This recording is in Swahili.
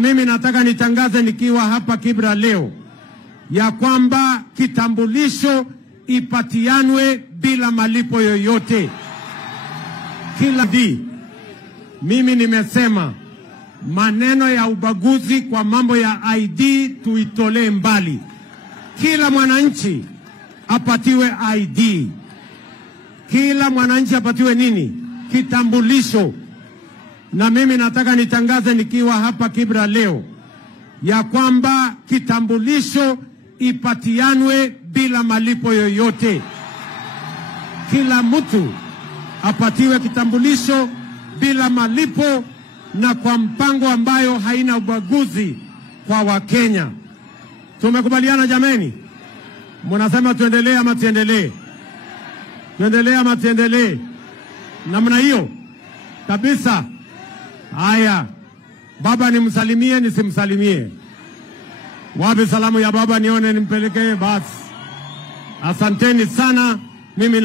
Mimi nataka nitangaze nikiwa hapa Kibra leo ya kwamba kitambulisho ipatianwe bila malipo yoyote. Mimi nimesema maneno ya ubaguzi kwa mambo ya ID tuitolee mbali. Kila mwananchi apatiwe ID. Kila mwananchi apatiwe nini? Kitambulisho. Na mimi nataka nitangaze nikiwa hapa Kibra leo ya kwamba kitambulisho ipatianwe bila malipo yoyote. Kila mtu apatiwe kitambulisho bila malipo na kwa mpango ambayo haina ubaguzi kwa Wakenya. Tumekubaliana jameni? Mnasema tuendelee ama tuendelee? Tuendelee ama tuendelee? Namna hiyo kabisa. Haya, baba nimsalimie nisimsalimie? Wapi salamu ya baba nione nimpelekee? Basi asanteni sana. Mimi na